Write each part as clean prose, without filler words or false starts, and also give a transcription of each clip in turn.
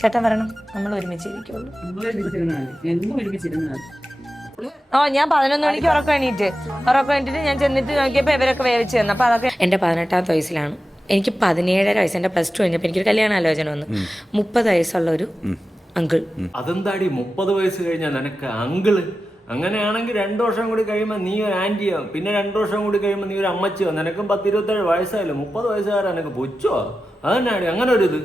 ചേട്ടൻ വരണം, നമ്മൾ ഒരുമിച്ചിരിക്കുള്ളൂ. ഞാൻ 11 മണിക്ക് ഉറക്കം എണീറ്റിട്ട് ഞാൻ ചെന്നിട്ട് നോക്കിയപ്പോൾ ഇവരൊക്കെ വേവിച്ച് തന്നു. അപ്പോൾ അതൊക്കെ എൻ്റെ 18ാമത്തെ വയസ്സിലാണ്. എനിക്ക് 17.5 വയസ്സ്, എൻ്റെ +2 കഴിഞ്ഞപ്പോൾ എനിക്കൊരു കല്യാണ ആലോചന വന്നു. 30 വയസ്സുള്ള ഒരു അങ്കിൾ. അതെന്താടി 30 വയസ്സ് കഴിഞ്ഞാൽ നിനക്ക് അങ്കിള്? അങ്ങനെയാണെങ്കിൽ 2 വർഷം കൂടി കഴിയുമ്പോൾ നീ ഒരു ആന്റിയാവും, പിന്നെ 2 വർഷം കൂടി കഴിയുമ്പോൾ നീ ഒരു അമ്മച്ചിയോ. നിനക്കും 10-27 വയസ്സായില്ല, 30 വയസ്സുകാരാ നിനക്ക് പൊച്ചോ? അതന്നെയാടി അങ്ങനെ ഒരു ഇത്.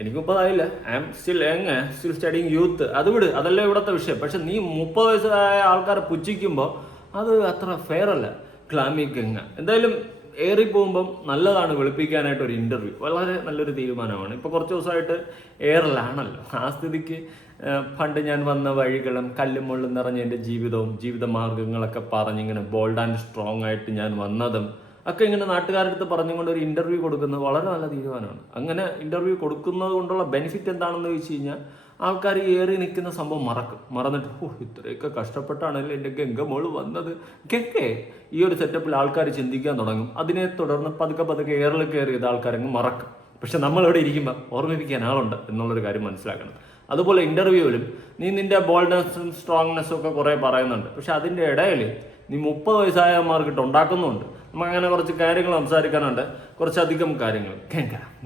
എനിക്ക് 30 ആയില്ല, I am still studying youth. അത് വിട്, അതല്ല ഇവിടുത്തെ വിഷയം. പക്ഷെ നീ 30 വയസ്സായ ആൾക്കാരെ പുച്ഛിക്കുമ്പോൾ അത് അത്ര ഫെയർ അല്ല. ക്ലാമിക്കങ്ങ എന്തായാലും ഏറി പോകുമ്പം നല്ലതാണ് വെളുപ്പിക്കാനായിട്ട് ഒരു ഇന്റർവ്യൂ. വളരെ നല്ലൊരു തീരുമാനമാണ്. ഇപ്പോൾ കുറച്ച് ദിവസമായിട്ട് എയറിലാണല്ലോ. ആ സ്ഥിതിക്ക് പണ്ട് ഞാൻ വന്ന വഴികളും കല്ലും മുള്ളും നിറഞ്ഞ എൻ്റെ ജീവിതവും ജീവിത മാർഗങ്ങളൊക്കെ പറഞ്ഞിങ്ങനെ ബോൾഡ് ആൻഡ് സ്ട്രോങ് ആയിട്ട് ഞാൻ വന്നതും ഒക്കെ ഇങ്ങനെ നാട്ടുകാരടുത്ത് പറഞ്ഞുകൊണ്ട് ഒരു ഇന്റർവ്യൂ കൊടുക്കുന്നത് വളരെ നല്ല തീരുമാനമാണ്. അങ്ങനെ ഇന്റർവ്യൂ കൊടുക്കുന്നത് കൊണ്ടുള്ള ബെനിഫിറ്റ് എന്താണെന്ന് ചോദിച്ചു കഴിഞ്ഞാൽ ആൾക്കാർ ഏറി നിൽക്കുന്ന സംഭവം മറന്നിട്ട് ഇത്രയൊക്കെ കഷ്ടപ്പെട്ടാണല്ലോ എൻ്റെ ഗംഗമോള് വന്നത്. ഗംഗേ ഈ ഒരു സെറ്റപ്പിൽ ആൾക്കാർ ചിന്തിക്കാൻ തുടങ്ങും. അതിനെ തുടർന്ന് പതുക്കെ എയറിൽ കയറിയത് ആൾക്കാരങ്ങ് മറക്കും. പക്ഷെ നമ്മളിവിടെ ഇരിക്കുമ്പോൾ ഓർമ്മിപ്പിക്കാൻ ആളുണ്ട് എന്നുള്ളൊരു കാര്യം മനസ്സിലാക്കണം. അതുപോലെ ഇന്റർവ്യൂവിലും നീ നിന്റെ ബോൾഡ്നെസ്സും സ്ട്രോങ്നെസ്സും ഒക്കെ കുറേ പറയുന്നുണ്ട്. പക്ഷെ അതിൻ്റെ ഇടയിൽ നീ 30 വയസ്സായമാർക്കിട്ട് ഉണ്ടാക്കുന്നുമുണ്ട്. നമുക്കങ്ങനെ കുറച്ച് കാര്യങ്ങൾ സംസാരിക്കാനുണ്ട്, കുറച്ചധികം കാര്യങ്ങൾ.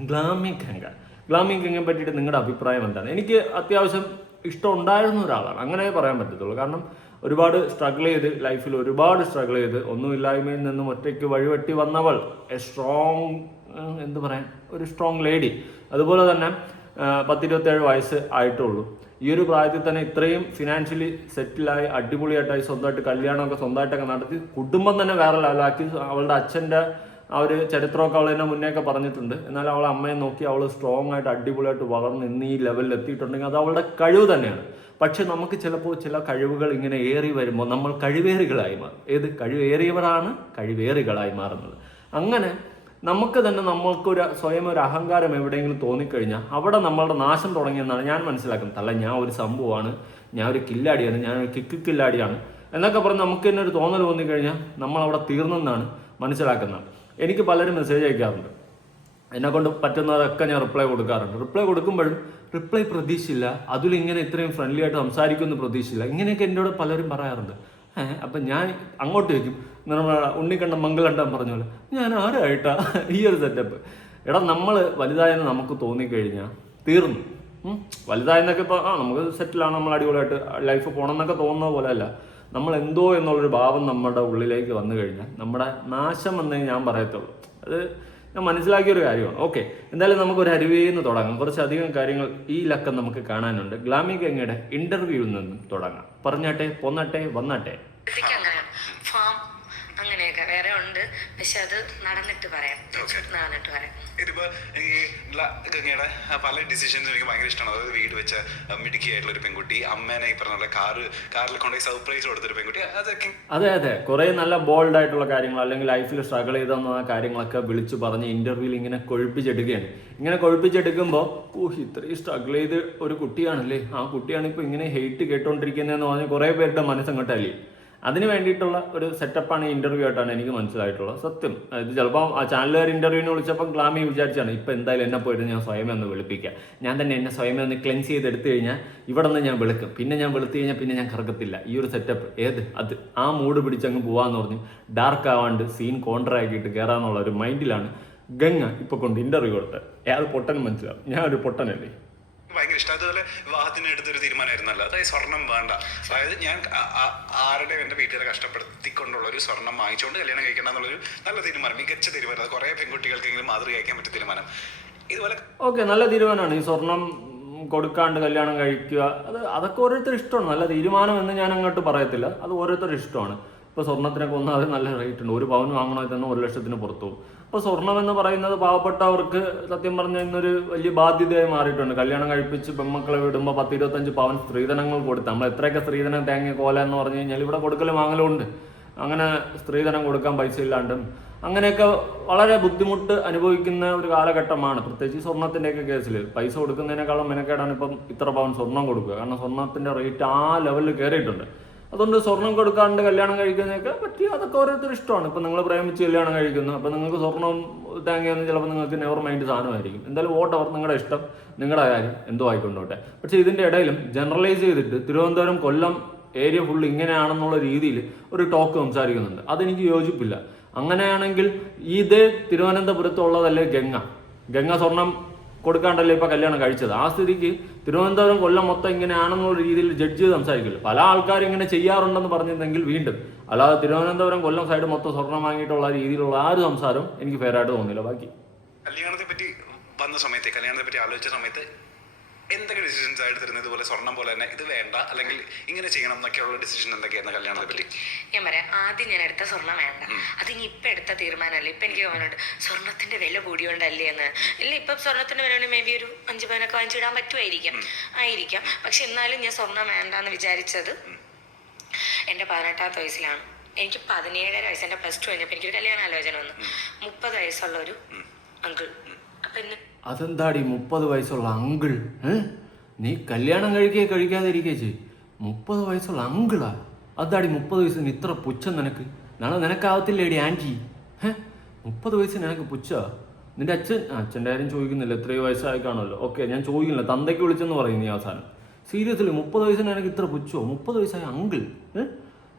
ഗ്ലാമിങ് ഗംഗയെ പറ്റിയിട്ട് നിങ്ങളുടെ അഭിപ്രായം എന്താണ്? എനിക്ക് അത്യാവശ്യം ഇഷ്ടം ഉണ്ടായിരുന്ന ഒരാളാണ്, അങ്ങനെ പറയാൻ പറ്റത്തുള്ളൂ. കാരണം ഒരുപാട് സ്ട്രഗിൾ ചെയ്ത് ലൈഫിൽ ഒന്നുമില്ലായ്മയിൽ നിന്നും ഒറ്റയ്ക്ക് വഴിവെട്ടി വന്നവൾ, ഒരു സ്ട്രോങ് ലേഡി. അതുപോലെ തന്നെ 10-27 വയസ്സ് ആയിട്ടുള്ളൂ. ഈ ഒരു പ്രായത്തിൽ തന്നെ ഇത്രയും ഫിനാൻഷ്യലി സെറ്റിലായി അടിപൊളിയായിട്ടായി സ്വന്തമായിട്ട് കല്യാണമൊക്കെ സ്വന്തമായിട്ടൊക്കെ നടത്തി കുടുംബം തന്നെ വേറെ ലെവലാക്കി. അവളുടെ അച്ഛൻ്റെ ആ ഒരു ചരിത്രമൊക്കെ അവൾ തന്നെ മുന്നേയൊക്കെ പറഞ്ഞിട്ടുണ്ട്. എന്നാൽ അവളെ അമ്മയെ നോക്കി അവൾ സ്ട്രോങ് ആയിട്ട് അടിപൊളിയായിട്ട് വളർന്ന് ഇന്ന് ഈ ലെവലിൽ എത്തിയിട്ടുണ്ടെങ്കിൽ അത് അവളുടെ കഴിവ് തന്നെയാണ്. പക്ഷെ നമുക്ക് ചിലപ്പോൾ ചില കഴിവുകൾ ഇങ്ങനെ ഏറി വരുമ്പോൾ നമ്മൾ കഴിവേറികളായി മാറും. കഴിവേറിയവരാണ് കഴിവേറികളായി മാറുന്നത്. അങ്ങനെ നമുക്ക് തന്നെ സ്വയം ഒരു അഹങ്കാരം എവിടെയെങ്കിലും തോന്നിക്കഴിഞ്ഞാൽ അവിടെ നമ്മളുടെ നാശം തുടങ്ങിയെന്നാണ് ഞാൻ മനസ്സിലാക്കുന്നത്. അല്ല, ഞാൻ ഒരു സംഭവമാണ്, ഞാൻ ഒരു കില്ലാടിയാണ്, ഞാൻ ഒരു കില്ലാടിയാണ് എന്നൊക്കെ പറഞ്ഞ് നമുക്ക് തന്നെ ഒരു തോന്നൽ തോന്നിക്കഴിഞ്ഞാൽ നമ്മളവിടെ തീർന്നെന്നാണ് മനസ്സിലാക്കുന്നത്. എനിക്ക് പലരും മെസ്സേജ് അയക്കാറുണ്ട്, എന്നെക്കൊണ്ട് പറ്റുന്നതൊക്കെ ഞാൻ റിപ്ലൈ കൊടുക്കാറുണ്ട്. റിപ്ലൈ കൊടുക്കുമ്പോഴും റിപ്ലൈ പ്രതീക്ഷിച്ചില്ല, അതിലിങ്ങനെ ഇത്രയും ഫ്രണ്ട്ലി ആയിട്ട് സംസാരിക്കുമെന്ന് പ്രതീക്ഷിച്ചില്ല. ഇങ്ങനെയൊക്കെ എന്നോട് പലരും പറയാറുണ്ട്. അപ്പം ഞാൻ അങ്ങോട്ട് വയ്ക്കും, നമ്മുടെ ഉണ്ണിക്കണ്ഠൻ മംഗലണ്ടൻ പറഞ്ഞ പോലെ ഞാൻ ആരായിട്ടാ ഈ ഒരു സെറ്റപ്പ്. നമ്മൾ വലുതായെന്ന് നമുക്ക് തോന്നിക്കഴിഞ്ഞാൽ തീർന്നു. വലുതായെന്നൊക്കെ ഇപ്പോൾ നമുക്ക് സെറ്റിലാണ്, നമ്മൾ അടിപൊളിയായിട്ട് ലൈഫ് പോകണം എന്നൊക്കെ തോന്നുന്ന പോലെ അല്ല. നമ്മൾ എന്തോ എന്നുള്ളൊരു ഭാവം നമ്മുടെ ഉള്ളിലേക്ക് വന്നു കഴിഞ്ഞാൽ നമ്മുടെ നാശം എന്നേ ഞാൻ പറയത്തുള്ളൂ. അത് ഞാൻ മനസ്സിലാക്കിയൊരു കാര്യമാണ്. ഓക്കെ, എന്തായാലും നമുക്കൊരു അരുവിന്ന് തുടങ്ങാം. കുറച്ചധികം കാര്യങ്ങൾ ഈ ലക്കം നമുക്ക് കാണാനുണ്ട്. ഗ്ലാമിക് ഗംഗയുടെ ഇന്റർവ്യൂവിൽ നിന്നും തുടങ്ങാം. പറഞ്ഞാട്ടെ, പോന്നട്ടെ, വന്നാട്ടെ. അങ്ങനെയൊക്കെ വേറെ ഉണ്ട്, പക്ഷെ അത് നടന്നിട്ട് പറയാം. ഇതിപ്പോ എനിക്ക് ഗംഗയുടെ പല ഡിസിഷൻസും എനിക്ക് ഭയങ്കര ഇഷ്ടമാണ്. അതായത് വീട് വെച്ച മിടുക്കിയായിട്ടുള്ള ഒരു പെൺകുട്ടി, അമ്മേനെ ഈ പറഞ്ഞ കാറിൽ കൊണ്ടുപോയി സർപ്രൈസ് കൊടുത്തൊരു പെൺകുട്ടി, അതൊക്കെ അതെ കുറെ നല്ല ബോൾഡ് ആയിട്ടുള്ള കാര്യങ്ങൾ, അല്ലെങ്കിൽ ലൈഫിൽ സ്ട്രഗിൾ ചെയ്തെന്ന കാര്യങ്ങളൊക്കെ വിളിച്ചു പറഞ്ഞ് ഇന്റർവ്യൂവിൽ ഇങ്ങനെ കൊഴുപ്പിച്ചെടുക്കുകയാണ്. ഇങ്ങനെ കൊഴുപ്പിച്ചെടുക്കുമ്പോൾ ഇത്രയും സ്ട്രഗിൾ ചെയ്ത് ഒരു കുട്ടിയാണല്ലേ, ആ കുട്ടിയാണ് ഇപ്പൊ ഇങ്ങനെ ഹെയ്റ്റ് കേട്ടോണ്ടിരിക്കുന്നതെന്ന് പറഞ്ഞ് കുറെ പേരുടെ മനസ്സങ്ങോട്ടല്ലേ. അതിന് വേണ്ടിയിട്ടുള്ള ഒരു സെറ്റപ്പാണ് ഈ ഇന്റർവ്യൂ ആയിട്ടാണ് എനിക്ക് മനസ്സിലായിട്ടുള്ളത്. സത്യം, ഇത് ചിലപ്പോൾ ആ ചാനലുകാർ ഇന്റർവ്യൂവിന് വിളിച്ചപ്പോൾ ഗ്ലാമി വിചാരിച്ചാണ് ഇപ്പം എന്തായാലും എന്നെ പോയിട്ട് ഞാൻ സ്വയമേ ഒന്ന് വെളുപ്പിക്കാം, ഞാൻ തന്നെ എന്നെ സ്വയമേ ഒന്ന് ക്ലെൻസ് ചെയ്തെടുത്തു കഴിഞ്ഞാൽ ഇവിടെ നിന്ന് ഞാൻ വെളുക്കും, പിന്നെ ഞാൻ വെളുത്തു കഴിഞ്ഞാൽ പിന്നെ ഞാൻ കറക്കത്തില്ല. ഈ ഒരു സെറ്റപ്പ് അത് ആ മൂഡ് പിടിച്ചങ്ങ് പോവാന്ന് പറഞ്ഞ് ഡാർക്ക് ആവാണ്ട് സീൻ കോൺട്രാക്കിയിട്ട് കയറാന്നുള്ള ഒരു മൈൻഡിലാണ് ഗംഗ ഇപ്പൊ കൊണ്ട് ഇന്റർവ്യൂ കൊടുത്തത്. ഏത് പൊട്ടൻ മനസ്സിലാവും, ഞാൻ ഒരു പൊട്ടനല്ലേ. ഭയങ്കര ഇഷ്ടം. അതുപോലെ വിവാഹത്തിന് എടുത്തൊരു തീരുമാനമായിരുന്നല്ലോ, അതായത് സ്വർണം വേണ്ട. അതായത് ഞാൻ ആരുടെ എൻ്റെ വീട്ടുകാരെ കഷ്ടപ്പെടുത്തിക്കൊണ്ടുള്ള ഒരു സ്വർണം വാങ്ങിച്ചുകൊണ്ട് കല്യാണം കഴിക്കണം എന്നുള്ളൊരു നല്ല തീരുമാനം, മികച്ച തീരുമാനം. അത് കുറേ പെൺകുട്ടികൾക്കെങ്കിലും മാതൃകയാക്കാൻ പറ്റിയ തീരുമാനം. ഇതുപോലെ ഓക്കെ, നല്ല തീരുമാനമാണ് ഈ സ്വർണം കൊടുക്കാണ്ട് കല്യാണം കഴിക്കുക. അതൊക്കെ ഓരോരുത്തർ ഇഷ്ടമാണ്. നല്ല തീരുമാനം എന്ന് ഞാൻ അങ്ങോട്ട് പറയത്തില്ല, അത് ഓരോരുത്തരുടെ ഇഷ്ടമാണ്. ഇപ്പോൾ സ്വർണ്ണത്തിനൊക്കെ ഒന്നാതെ നല്ല റേറ്റ് ഉണ്ട്. 1 പവൻ വാങ്ങണമെങ്കിൽ തന്നെ 1 ലക്ഷത്തിന് പുറത്തു പോകും. അപ്പോൾ സ്വർണം എന്ന് പറയുന്നത് പാവപ്പെട്ടവർക്ക് സത്യം പറഞ്ഞാൽ ഇന്നൊരു വലിയ ബാധ്യതയായി മാറിയിട്ടുണ്ട്. കല്യാണം കഴിപ്പിച്ച് പെൺമക്കളെ വിടുമ്പോൾ 10-25 പവൻ സ്ത്രീധനങ്ങൾ കൊടുത്ത്, നമ്മൾ എത്രയൊക്കെ സ്ത്രീധനം തേങ്ങ കോല എന്ന് പറഞ്ഞു കഴിഞ്ഞാൽ ഇവിടെ കൊടുക്കലും വാങ്ങലും ഉണ്ട്. അങ്ങനെ സ്ത്രീധനം കൊടുക്കാൻ പൈസ ഇല്ലാണ്ടും അങ്ങനെയൊക്കെ വളരെ ബുദ്ധിമുട്ട് അനുഭവിക്കുന്ന ഒരു കാലഘട്ടമാണ്. പ്രത്യേകിച്ച് സ്വർണത്തിൻ്റെയൊക്കെ കേസിൽ പൈസ കൊടുക്കുന്നതിനേക്കാളും മെനക്കേടാണ് ഇപ്പം ഇത്ര പവൻ സ്വർണം കൊടുക്കുക. കാരണം സ്വർണത്തിൻ്റെ റേറ്റ് ആ ലെവലിൽ കയറിയിട്ടുണ്ട്. അതുകൊണ്ട് സ്വർണം കൊടുക്കാണ്ട് കല്യാണം കഴിക്കുന്നതൊക്കെ പറ്റി അതൊക്കെ ഓരോരുത്തർ ഇഷ്ടമാണ്. ഇപ്പം നിങ്ങൾ പ്രേമിച്ച് കല്യാണം കഴിക്കുന്നു, അപ്പം നിങ്ങൾക്ക് സ്വർണം തേങ്ങയൊന്നും ചിലപ്പോൾ നിങ്ങൾക്ക് നെവർ മൈൻഡ് സാധനമായിരിക്കും. എന്തായാലും വോട്ടവർ നിങ്ങളുടെ ഇഷ്ടം, നിങ്ങളുടെ കാര്യം എന്തോ ആയിക്കൊണ്ടോട്ടെ. പക്ഷേ ഇതിൻ്റെ ഇടയിലും ജനറലൈസ് ചെയ്തിട്ട് തിരുവനന്തപുരം കൊല്ലം ഏരിയ ഫുള്ള് ഇങ്ങനെയാണെന്നുള്ള രീതിയിൽ ഒരു ടോക്ക് സംസാരിക്കുന്നുണ്ട്. അതെനിക്ക് യോജിപ്പില്ല. അങ്ങനെയാണെങ്കിൽ ഇതേ തിരുവനന്തപുരത്തുള്ളതല്ലേ ഗംഗ സ്വർണം കൊടുക്കാണ്ടല്ലേ ഇപ്പം കല്യാണം കഴിച്ചത്. ആ സ്ഥിതിക്ക് തിരുവനന്തപുരം കൊല്ലം മൊത്തം ഇങ്ങനെയാണെന്നുള്ള രീതിയിൽ ജഡ്ജ് ചെയ്ത് സംസാരിക്കില്ല. പല ആൾക്കാരും ഇങ്ങനെ ചെയ്യാറുണ്ടെന്ന് പറഞ്ഞിരുന്നെങ്കിൽ വീണ്ടും, അല്ലാതെ തിരുവനന്തപുരം കൊല്ലം സൈഡ് മൊത്തം സ്വർണം വാങ്ങിയിട്ടുള്ള രീതിയിലുള്ള ആ ഒരു സംസാരം എനിക്ക് ഫെയറായിട്ട് തോന്നില്ല. ബാക്കി കല്യാണത്തെ പറ്റി വന്ന സമയത്ത്, കല്യാണത്തെ പറ്റി ആലോചിച്ച സമയത്ത് എന്തൊക്കെ ഡിസിഷൻസ് ആയിട്ട് തരുന്നത്? ഇതുപോലെ സ്വർണം പോലെ തന്നെ ഇത് വേണ്ട അല്ലെങ്കിൽ ഇങ്ങനെ ചെയ്യണം എന്നൊക്കെയുള്ള ഡിസിഷൻ എന്തൊക്കെയായിരുന്നു കല്യാണത്തെ പറ്റി? ഞാൻ പറയാം, ആദ്യം ഞാൻ എടുത്ത സ്വർണം വേണ്ട. അത് ഇനി ഇപ്പം എടുത്ത തീരുമാനമല്ല. ഇപ്പം എനിക്ക് തോന്നുന്നുണ്ട് സ്വർണത്തിന്റെ വില കൂടിയോണ്ടല്ലേ എന്ന്. ഇല്ല, ഇപ്പം സ്വർണത്തിന്റെ വില മേ ബി ഒരു 5 പവനൊക്കെ വാങ്ങിച്ചിടാൻ ആയിരിക്കാം. പക്ഷെ എന്നാലും ഞാൻ സ്വർണം വേണ്ടാന്ന് വിചാരിച്ചത് എൻ്റെ 18ാമത്തെ വയസ്സിലാണ്. എനിക്ക് 17 വയസ്സ്, എൻ്റെ +2 കഴിഞ്ഞപ്പോൾ എനിക്കൊരു കല്യാണ ആലോചന വന്നു. 30 വയസ്സുള്ള ഒരു അങ്കിൾ. അപ്പം ഇന്ന് അതെന്താടി 30 വയസ്സുള്ള അങ്കിൾ? നീ കല്യാണം കഴിക്കാതിരിക്കേ ചെയ്. 30 വയസ്സുള്ള അങ്കിളാ? അതാടി 30 വയസ്സിന് ഇത്ര പുച്ഛം നിനക്ക്? നാളെ നിനക്കാവത്തില്ലേടി ആൻറ്റി? 30 വയസ്സിന് നിനക്ക് പുച്ഛ? നിന്റെ അച്ഛൻ്റെ കാര്യം ചോദിക്കുന്നില്ല, എത്രയോ വയസ്സായി കാണുമല്ലോ. ഓക്കെ, ഞാൻ ചോദിക്കുന്നില്ല, തന്തയ്ക്ക് വിളിച്ചെന്ന് പറയും നീ അവസാനം. സീരിയസ്ലി 30 വയസ്സിന് എനിക്ക് ഇത്ര പുച്ഛോ? 30 വയസ്സായ അങ്കിൾ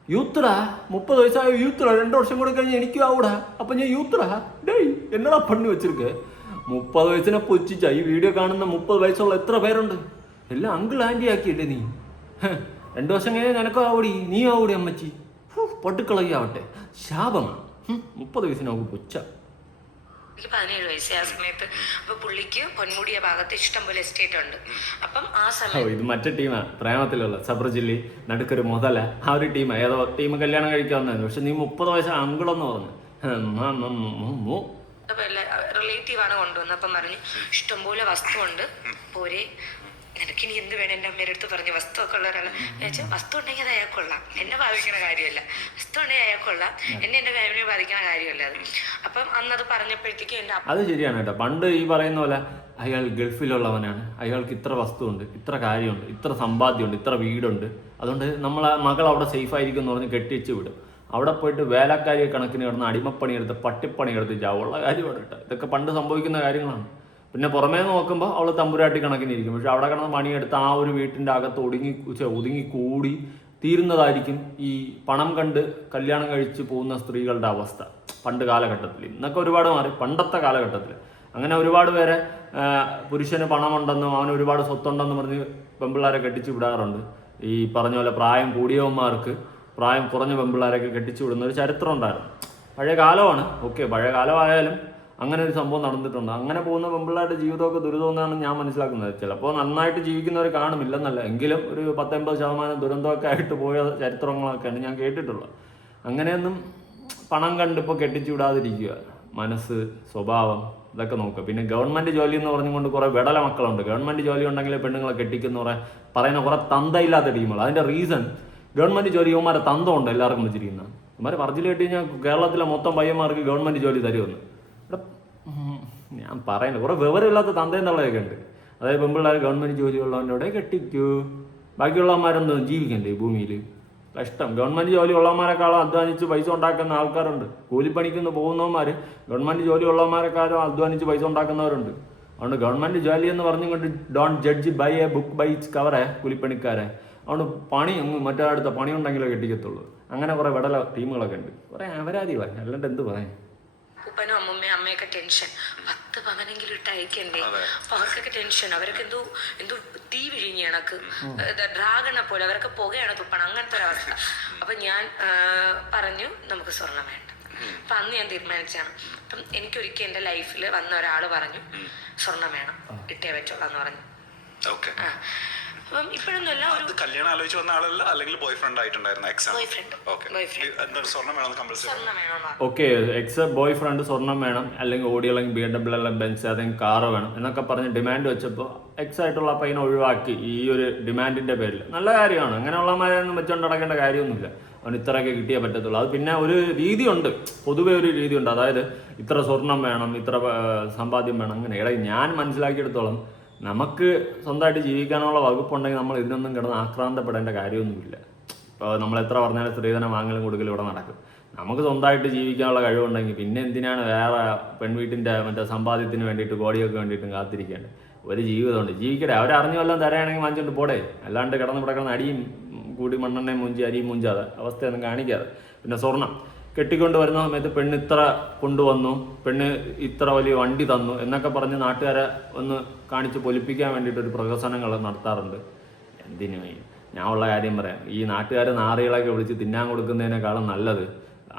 യൂത്തടാ. 30 വയസ്സായ യൂത്തടാ. 2 വർഷം കൂടെ കഴിഞ്ഞ് എനിക്കും ആവൂടാ. അപ്പം ഞാൻ യൂത്തടാ. ഡേയ് എന്നടാ പണ്ണി വെച്ചിരിക്കേ? 30 വയസ്സിനെ പൊച്ചിച്ച ഈ വീഡിയോ കാണുന്ന 30 വയസ്സുള്ള എത്ര പേരുണ്ട്? എല്ലാം അങ്കിൾ ആൻറ്റി ആക്കിയില്ലേ നീ? 2 വർഷം കഴിഞ്ഞാൽ നിനക്കും ആവൂടി, നീ ആവൂടി അമ്മച്ചി. പൊട്ടുക്കളയാവട്ടെ, ശാപമാണ്. 30 വയസ്സിന് നമുക്ക് പുച്ഛ. എനിക്ക് 17 വയസ്സ് ആ സമയത്ത്. അപ്പൊ പുള്ളിക്ക് പൊന്മുടിയ ഭാഗത്ത് ഇഷ്ടം പോലെ എസ്റ്റേറ്റ് ഉണ്ട്. അപ്പം ആ സമയത്ത് ഇത് മറ്റേ ടീമാ, പ്രേമത്തിലുള്ള സബ്രജില്ലി നടുക്കൊരു മുതല, ആ ഒരു ടീമാ. ഏതോ ടീം കല്യാണം കഴിക്കാവുന്നതായിരുന്നു. പക്ഷെ നീ 30 വയസ്സ് അങ്കിളെന്ന് പറഞ്ഞു. റിലേറ്റീവ് ആണ് കൊണ്ടുവന്നത്. അപ്പം പറഞ്ഞു ഇഷ്ടംപോലെ വസ്തു ഉണ്ട്, പോരെ, നിനക്കിനി എന്ത് വേണം? എൻ്റെ അമ്മയുടെ അടുത്ത് പറഞ്ഞു വസ്തു ഒക്കെ ഉള്ള ഒരാളെ. ഞാൻ വെച്ചാൽ വസ്തു ഉണ്ടെങ്കിൽ അത് അയാൾക്കൊള്ളാം, എന്നെ ബാധിക്കുന്ന കാര്യമല്ല. വസ്തു ഉണ്ടെങ്കിൽ അയാൾക്കൊള്ളാം, എൻ്റെ ഫാമിലിയെ ബാധിക്കുന്ന കാര്യമല്ല അത്. അപ്പം അന്നത് പറഞ്ഞപ്പോഴത്തേക്കും എൻ്റെ അത് ശരിയാണ് കേട്ടോ. പണ്ട് ഈ പറയുന്ന പോലെ അയാൾ ഗൾഫിലുള്ളവനാണ്, അയാൾക്ക് ഇത്ര വസ്തുണ്ട്, ഇത്ര കാര്യമുണ്ട്, ഇത്ര സമ്പാദ്യമുണ്ട്, ഇത്ര വീടുണ്ട്, അതുകൊണ്ട് നമ്മളെ മകൾ അവിടെ സേഫ് ആയിരിക്കും എന്ന് പറഞ്ഞ് കെട്ടിച്ച് വിടും. അവിടെ പോയിട്ട് വേലക്കാരി കണക്കിന് കിടന്ന് അടിമപ്പണിയെടുത്ത് പട്ടിപ്പണിയെടുത്ത് ചാവുള്ള കാര്യമാണ് കേട്ടോ. ഇതൊക്കെ പണ്ട് സംഭവിക്കുന്ന കാര്യങ്ങളാണ്. പിന്നെ പുറമേ നോക്കുമ്പോൾ അവൾ തമ്പുരാട്ടി കണക്കിനിരിക്കും. പക്ഷെ അവിടെ കിടന്ന് പണിയെടുത്ത് ആ ഒരു വീട്ടിൻ്റെ അകത്ത് ഒതുങ്ങിക്കൂടി തീരുന്നതായിരിക്കും ഈ പണം കണ്ട് കല്യാണം കഴിച്ച് പോകുന്ന സ്ത്രീകളുടെ അവസ്ഥ പണ്ട് കാലഘട്ടത്തിൽ. ഇന്നൊക്കെ ഒരുപാട് മാറി. പണ്ടത്തെ കാലഘട്ടത്തിൽ അങ്ങനെ ഒരുപാട് പേരെ പുരുഷന് പണമുണ്ടെന്നും അവന് ഒരുപാട് സ്വത്തുണ്ടെന്നും പറഞ്ഞ് പെമ്പിള്ളാരെ കെട്ടിച്ചു വിടാറുണ്ട്. ഈ പറഞ്ഞ പോലെ പ്രായം കൂടിയവന്മാർക്ക് പ്രായം കുറഞ്ഞ പെമ്പിള്ളാരൊക്കെ കെട്ടിച്ചു വിടുന്ന ഒരു ചരിത്രം ഉണ്ടായിരുന്നു. പഴയ കാലമാണ്. ഓക്കെ, പഴയ കാലമായാലും അങ്ങനെ ഒരു സംഭവം നടന്നിട്ടുണ്ട്. അങ്ങനെ പോകുന്ന പെമ്പിള്ളാരുടെ ജീവിതമൊക്കെ ദുരിതമെന്നാണ് ഞാൻ മനസ്സിലാക്കുന്നത്. ചിലപ്പോൾ നന്നായിട്ട് ജീവിക്കുന്നവർ കാണുമില്ലെന്നല്ല, എങ്കിലും ഒരു 10-80% ദുരന്തമൊക്കെ ആയിട്ട് പോയ ചരിത്രങ്ങളൊക്കെയാണ് ഞാൻ കേട്ടിട്ടുള്ളത്. അങ്ങനെയൊന്നും പണം കണ്ടിപ്പോൾ കെട്ടിച്ചു വിടാതിരിക്കുക, മനസ്സ്, സ്വഭാവം ഇതൊക്കെ നോക്കുക. പിന്നെ ഗവൺമെൻറ് ജോലി എന്ന് പറഞ്ഞുകൊണ്ട് കുറേ വെടല മക്കളുണ്ട്. ഗവൺമെൻറ് ജോലി ഉണ്ടെങ്കിൽ പെണ്ണുങ്ങളെ കെട്ടിക്കുന്ന പറയുന്ന കുറേ തന്തയില്ലാത്ത ടീമുകൾ. അതിൻ്റെ റീസൺ ഗവൺമെൻറ് ജോലി ഇവന്മാരെ തന്തമുണ്ട് എല്ലാവർക്കും വെച്ചിരിക്കുന്നത്. ഇവന്മാർ പറച്ചിൽ കേട്ട് കഴിഞ്ഞാൽ കേരളത്തിലെ മൊത്തം പയ്യന്മാർക്ക് ഗവൺമെൻറ് ജോലി തരുമെന്ന്. ഞാൻ പറയുന്നത് കുറേ വിവരമില്ലാത്ത തന്തയെന്നുള്ളതൊക്കെ ഉണ്ട്. അതായത് പെമ്പിള്ളേർ ഗവൺമെൻറ് ജോലി ഉള്ളവൻ്റെ കെട്ടിക്കൂ, ബാക്കിയുള്ളവന്മാരൊന്നും ജീവിക്കണ്ടേ ഈ ഭൂമിയിൽ? കഷ്ടം. ഗവൺമെൻറ് ജോലി ഉള്ളവന്മാരെക്കാളും അധ്വാനിച്ച് പൈസ ഉണ്ടാക്കുന്ന ആൾക്കാരുണ്ട്. കൂലിപ്പണിക്കൊന്ന് പോകുന്നവന്മാർ ഗവൺമെൻറ് ജോലി ഉള്ളവന്മാരെക്കാളും അധ്വാനിച്ച് പൈസ ഉണ്ടാക്കുന്നവരുണ്ട്. അതുകൊണ്ട് ഗവൺമെൻറ് ജോലി എന്ന് പറഞ്ഞുകൊണ്ട് don't judge by a book by its cover കൂലിപ്പണിക്കാരെ. അതുകൊണ്ട് പണി മറ്റേ അടുത്ത പണി ഉണ്ടെങ്കിലേ കെട്ടിക്കത്തുള്ളൂ. അങ്ങനെ കുറേ വിടല ടീമുകളൊക്കെ ഉണ്ട്. കുറേ അപരാധികളാണ്, അല്ലാണ്ട് എന്ത് പറയാൻ. ഉപ്പനും അമ്മമ്മയും അമ്മയൊക്കെ ടെൻഷൻ, 10 പവനെങ്കിലും ഇട്ട് അയക്കണ്ടേ? അപ്പൊ അവർക്കൊക്കെ ടെൻഷൻ. അവരൊക്കെ എന്തോ തീ വിഴിഞ്ഞ കണക്ക്, ഡ്രാഗണെ പോലെ അവരൊക്കെ പുകയാണ് തുപ്പണം, അങ്ങനത്തെ ഒരവസ്ഥ. അപ്പൊ ഞാൻ പറഞ്ഞു നമുക്ക് സ്വർണം വേണ്ട. അപ്പൊ അന്ന് ഞാൻ തീരുമാനിച്ചാണ്. അപ്പം എനിക്കൊരിക്കൽ എൻ്റെ ലൈഫിൽ വന്ന ഒരാൾ പറഞ്ഞു സ്വർണം വേണം, ഇട്ടേ പറ്റുള്ളൂ എന്ന് പറഞ്ഞു. അപ്പം ഇപ്പോഴൊന്നുമല്ല, ഒരു കല്യാണം ആലോചിച്ച് വന്ന ആളല്ല, അല്ലെങ്കിൽ ബോയ് ഫ്രണ്ട് ആയിട്ടുണ്ടായിരുന്നു. ഓക്കെ, എക്സ് ബോയ് ഫ്രണ്ട് സ്വർണം വേണം, അല്ലെങ്കിൽ ഓടി, അല്ലെങ്കിൽ BMW, അല്ലെങ്കിൽ ബെൻസ്, അല്ലെങ്കിൽ കാറ് വേണം എന്നൊക്കെ പറഞ്ഞ് ഡിമാൻഡ് വെച്ചപ്പോൾ എക്സ് ആയിട്ടുള്ള പയ്യനെ ഒഴിവാക്കി ഈ ഒരു ഡിമാൻഡിന്റെ പേരിൽ. നല്ല കാര്യമാണ്. അങ്ങനെയുള്ളമാരൊന്നും വെച്ചുകൊണ്ട് നടക്കേണ്ട കാര്യമൊന്നുമില്ല. അവന് ഇത്രയൊക്കെ കിട്ടിയേ പറ്റത്തുള്ളൂ. അത് പിന്നെ ഒരു രീതിയുണ്ട്, പൊതുവെ ഒരു രീതിയുണ്ട്. അതായത് ഇത്ര സ്വർണം വേണം, ഇത്ര സമ്പാദ്യം വേണം, അങ്ങനെ. ഞാൻ മനസ്സിലാക്കിയെടുത്തോളം നമുക്ക് സ്വന്തമായിട്ട് ജീവിക്കാനുള്ള വകുപ്പുണ്ടെങ്കിൽ നമ്മൾ ഇതിനൊന്നും കിടന്ന് ആക്രാന്തപ്പെടേണ്ട കാര്യമൊന്നുമില്ല. ഇപ്പോൾ നമ്മൾ എത്ര പറഞ്ഞാലും സ്ത്രീധനം വാങ്ങലും കൊടുക്കലും ഇവിടെ നടക്കും. നമുക്ക് സ്വന്തമായിട്ട് ജീവിക്കാനുള്ള കഴിവുണ്ടെങ്കിൽ പിന്നെ എന്തിനാണ് വേറെ പെൺവീട്ടിൻ്റെ മറ്റേ സമ്പാദ്യത്തിന് വേണ്ടിയിട്ട് കോടിയൊക്കെ വേണ്ടിയിട്ടും കാത്തിരിക്കേണ്ടത്? ഒരു ജീവിതമുണ്ട്, ജീവിക്കട്ടെ. അവരറിഞ്ഞു വല്ലതും തരാണെങ്കിൽ വാങ്ങിച്ചുകൊണ്ട് പോടെ, അല്ലാണ്ട് ഇവിടെ കിടന്ന് അടിയും കൂടി മണ്ണെണ്ണയും മുഞ്ചി അരിയും മുഞ്ചാതെ അവസ്ഥയൊന്നും കാണിക്കാതെ. പിന്നെ സ്വർണം കെട്ടിക്കൊണ്ട് വരുന്ന സമയത്ത് പെണ്ണ് ഇത്ര കൊണ്ടുവന്നു, പെണ്ണ് ഇത്ര വലിയ വണ്ടി തന്നു എന്നൊക്കെ പറഞ്ഞ് നാട്ടുകാരെ ഒന്ന് കാണിച്ച് പൊലിപ്പിക്കാൻ വേണ്ടിയിട്ടൊരു പ്രഹസനങ്ങൾ നടത്താറുണ്ട്. എന്തിനു ഞാൻ ഉള്ള കാര്യം പറയാം, ഈ നാട്ടുകാരെ നാറികളൊക്കെ വിളിച്ച് തിന്നാൻ കൊടുക്കുന്നതിനേക്കാളും നല്ലത്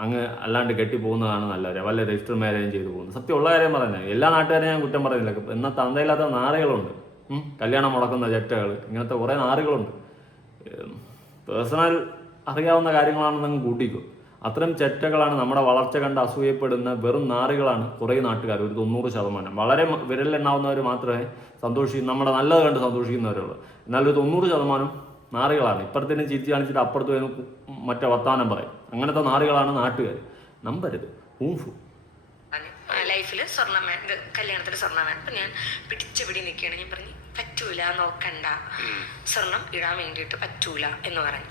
അങ്ങ് അല്ലാണ്ട് കെട്ടിപ്പോകുന്നതാണ് നല്ലത്, വല്ല രജിസ്റ്റർ മാരേജും ചെയ്തു പോകുന്നത്. സത്യമുള്ള കാര്യം പറയുന്നത്, എല്ലാ നാട്ടുകാരെയും ഞാൻ കുറ്റം പറയുന്നില്ല. എന്നാൽ തന്തയില്ലാത്ത നാറികളുണ്ട്, കല്യാണം മുടക്കുന്ന ചെറ്റകൾ, ഇങ്ങനത്തെ കുറേ നാറികളുണ്ട്. പേഴ്സണൽ അറിയാവുന്ന കാര്യങ്ങളാണെന്നങ്ങ് കൂട്ടിക്കും. അത്തരം ചെറ്റകളാണ് നമ്മുടെ വളർച്ച കണ്ട് അസൂയപ്പെടുന്ന വെറും നാറികളാണ് കുറേ നാട്ടുകാർ, ഒരു 90%. വളരെ വിരലിലെണ്ണാവുന്നവർ മാത്രമേ നമ്മുടെ നല്ലത് കണ്ട് സന്തോഷിക്കുന്നവരുള്ളൂ. എന്നാൽ ഒരു 90% നാറികളാണ്. ഇപ്പുറത്തേനും ചിരിച്ച് കാണിച്ചിട്ട് അപ്പുറത്ത് വരുന്ന മറ്റേ വർത്താനം പറയും. അങ്ങനത്തെ നാറികളാണ് നാട്ടുകാർ. നമ്പരുത്. ഊഫു ലൈഫിൽ സ്വർണ്ണം വേണ്ട, കല്യാണത്തിന് സ്വർണ്ണം വേണ്ട. അപ്പം ഞാൻ പിടി നിൽക്കുകയാണ്. ഞാൻ പറഞ്ഞു പറ്റൂല, നോക്കണ്ട, സ്വർണം ഇടാൻ വേണ്ടിയിട്ട് പറ്റൂല എന്ന് പറഞ്ഞു.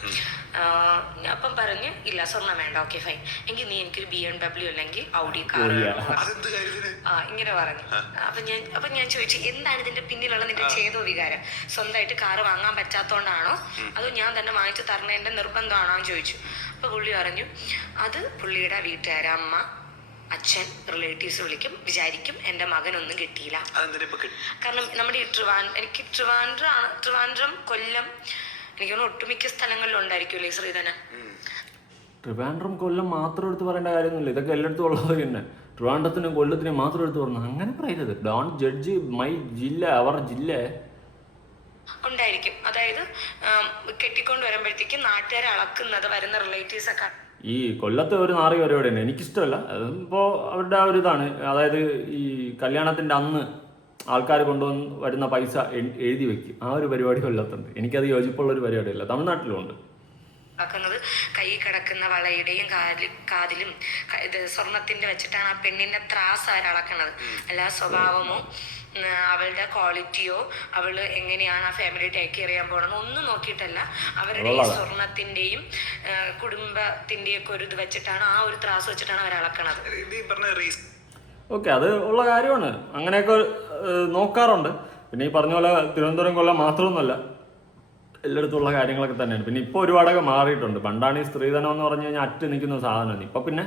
അപ്പം പറഞ്ഞ് ഇല്ല സ്വർണ്ണം വേണ്ട, ഓക്കെ ഫൈൻ, എങ്കിൽ നീ എനിക്കൊരു BMW അല്ലെങ്കിൽ Audi കാർ ഇങ്ങനെ പറഞ്ഞു. അപ്പം ഞാൻ ചോദിച്ചു, എന്താണ് ഇതിന്റെ പിന്നിലുള്ള നിന്റെ ചേതോ വികാരം? സ്വന്തമായിട്ട് കാറ് വാങ്ങാൻ പറ്റാത്തോണ്ടാണോ അതോ ഞാൻ തന്നെ വാങ്ങിച്ചു തരണേന്റെ നിർബന്ധമാണോ എന്ന് ചോദിച്ചു. അപ്പൊ പുള്ളി പറഞ്ഞു, അത് പുള്ളിയുടെ വീട്ടുകാരെ, അമ്മ, അച്ഛൻ, റിലേറ്റീവ്സ് വിചാരിക്കും എൻ്റെ മകനൊന്നും കിട്ടിയില്ല. കാരണം നമ്മുടെ എനിക്ക് ട്രിവാൻഡ്രം, കൊല്ലം, എനിക്ക് ഒട്ടുമിക്ക സ്ഥലങ്ങളിലും ഉണ്ടായിരിക്കുമല്ലേ ശ്രീധന. ട്രിവാൻഡ്രം, കൊല്ലം മാത്രം എടുത്ത് പറയേണ്ട കാര്യമൊന്നുമില്ല. ഇതൊക്കെ എല്ലായിടത്തും ഉള്ളത് തന്നെ. ട്രിവാൻഡ്രത്തിനും കൊല്ലത്തിനും മാത്രം എടുത്ത് പറഞ്ഞു അങ്ങനെ പറയരുത്. ഡോണ്ട് ജഡ്ജ് മൈ ജില്ല, അവർ ജില്ല ഉണ്ടായിരിക്കും. അതായത് കെട്ടിക്കൊണ്ട് വരുമ്പോഴത്തേക്കും നാട്ടുകാരെ അളക്കുന്നത് വരുന്ന റിലേറ്റീവ്സ് ഒക്കെ. ഈ കൊല്ലത്തെ ഒരു നാറി പരിപാടിയാണ്, എനിക്കിഷ്ടമല്ല. അതിപ്പോൾ അവരുടെ ആ ഒരു ഇതാണ്. അതായത് ഈ കല്യാണത്തിൻ്റെ അന്ന് ആൾക്കാർ കൊണ്ടുവന്ന് വരുന്ന പൈസ എഴുതി വെക്കും. ആ ഒരു പരിപാടി കൊല്ലത്തുണ്ട്. എനിക്കത് യോജിപ്പുള്ളൊരു പരിപാടിയല്ല. തമിഴ്നാട്ടിലുണ്ട്. കൈ കിടക്കുന്ന വളയുടെയും കാതിലും ഇത് സ്വർണത്തിന്റെ വെച്ചിട്ടാണ് ആ പെണ്ണിന്റെ ത്രാസ് അവർ അളക്കണത്. അല്ല സ്വഭാവമോ അവളുടെ ക്വാളിറ്റിയോ അവള് എങ്ങനെയാണ് ആ ഫാമിലി ടേക്ക് കെയർ ചെയ്യാൻ പോകണമെന്ന് ഒന്നും നോക്കിയിട്ടല്ല, അവരുടെ ഈ സ്വർണത്തിന്റെയും കുടുംബത്തിന്റെയും ഒക്കെ ഒരു ഇത് വെച്ചിട്ടാണ്, ആ ഒരു ത്രാസ് വെച്ചിട്ടാണ് അവർ അളക്കണത്. ഓക്കെ, അത് ഉള്ള കാര്യമാണ്. അങ്ങനെയൊക്കെ നോക്കാറുണ്ട്. പിന്നെ ഈ പറഞ്ഞ പോലെ തിരുവനന്തപുരം, കൊല്ലം മാത്രമൊന്നുമല്ല, എല്ലായിടത്തുള്ള കാര്യങ്ങളൊക്കെ തന്നെയാണ്. പിന്നെ ഇപ്പോൾ ഒരുപാടൊക്കെ മാറിയിട്ടുണ്ട്. പണ്ടാണ് ഈ സ്ത്രീധനം എന്ന് പറഞ്ഞു കഴിഞ്ഞാൽ അറ്റ് നിൽക്കുന്ന സാധനമാണ്. ഇപ്പം പിന്നെ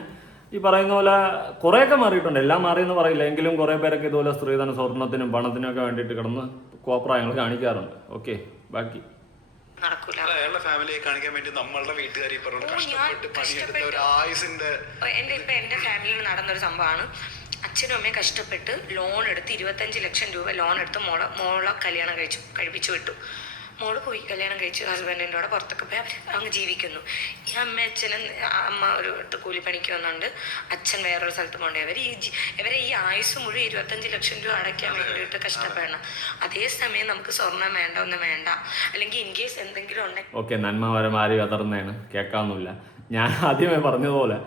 ഈ പറയുന്ന പോലെ കുറേയൊക്കെ മാറിയിട്ടുണ്ട്. എല്ലാം മാറിയെന്ന് പറയില്ല, എങ്കിലും കുറേ പേരൊക്കെ ഇതുപോലെ സ്ത്രീധനം, സ്വർണത്തിനും പണത്തിനും ഒക്കെ വേണ്ടിയിട്ട് കിടന്ന് കോപ്രായങ്ങൾ കാണിക്കാറുണ്ട്. ഓക്കെ, ബാക്കി ഫാമിലിയെ കാണിക്കാൻ വേണ്ടി നമ്മളുടെ വീട്ടുകാർ എന്റെ ഫാമിലിയിൽ നടന്നൊരു സംഭവമാണ്. അച്ഛനും അമ്മയും കഷ്ടപ്പെട്ട് ലോൺ എടുത്ത് 25 ലക്ഷം രൂപ ലോൺ എടുത്ത് മോളെ കല്യാണം കഴിപ്പിച്ചു വിട്ടു. മോള് പോയി കല്യാണം കഴിച്ചു, ഹസ്ബൻഡിൻ്റെ കൂടെ പുറത്തൊക്കെ പോയി അവർ അങ്ങ് ജീവിക്കുന്നു. ഈ അമ്മ ഒരു കൂലിപ്പണിക്ക് വന്നുകൊണ്ട് അച്ഛൻ വേറൊരു സ്ഥലത്ത് പോകണ്ടേ. ഇവരെ ഈ ആയുസ് മുഴുവൻ 25 ലക്ഷം രൂപ അടയ്ക്കാൻ വേണ്ടിയിട്ട് കഷ്ടപ്പെടണം. അതേസമയം നമുക്ക് സ്വർണം വേണ്ട, ഒന്നും വേണ്ട, അല്ലെങ്കിൽ ഇൻ കേസ് എന്തെങ്കിലും ഉണ്ടെങ്കിൽ ഓക്കെ, നന്മപരമാരി കതർന്നേണ്, കേൾക്കാമെന്നില്ല. ഞാൻ ആദ്യമേ പറഞ്ഞതുപോലെ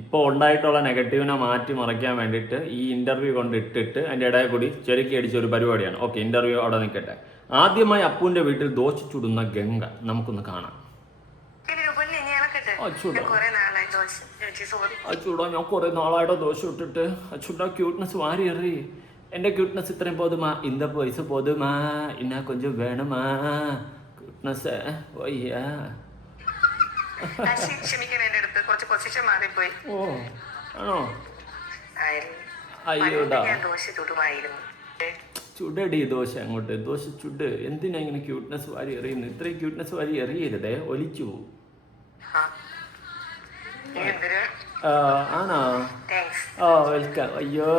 ഇപ്പോൾ ഉണ്ടായിട്ടുള്ള നെഗറ്റീവിനെ മാറ്റി മറിക്കാൻ വേണ്ടിയിട്ട് ഈ ഇൻ്റർവ്യൂ കൊണ്ട് ഇട്ടിട്ട് അതിൻ്റെ ഇടയിൽ കൂടി ചെറുക്കി അടിച്ചൊരു പരിപാടിയാണ്. ഓക്കെ, ഇൻ്റർവ്യൂ അവിടെ നിൽക്കട്ടെ. ആദ്യമായി അപ്പുവിൻ്റെ വീട്ടിൽ ദോശ ചുടുന്ന ഗംഗ നമുക്കൊന്ന് കാണാം. അച്ചൂടാ, ഞാൻ കുറെ നാളായിട്ടോ ദോശ ഇട്ടിട്ട്. അച്ചൂടാ, ക്യൂട്ട്നെസ് വാരി എറി. എൻ്റെ ക്യൂട്ട്നെസ് ഇത്രയും പോതുമാ, இந்த പൈസ പോതുമാ, ഇന്നാ കൊഞ്ചം വേണമാ ക്യൂട്ട്നെസ്. വയ്യാ, ഓ ആണോ? അയ്യോടാ, ചുടടി ദോശ അങ്ങോട്ട്, ദോശ ചുട്. എന്തിനാ ഇങ്ങനെ ക്യൂട്ട്നെസ് വാരി എറിയുന്നു? ഇത്രയും ക്യൂട്ട്നെസ് വാരി എറിയരുതേ, ഒലിച്ചു പോവും. ആണോ? ഓ വെൽക്കം. അയ്യോ,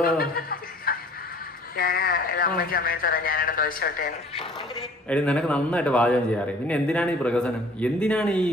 എടി നിനക്ക് നന്നായിട്ട് പാചകം ചെയ്യാറിയ, പിന്നെ എന്തിനാണ് ഈ പ്രകസനം? എന്തിനാണ് ഈ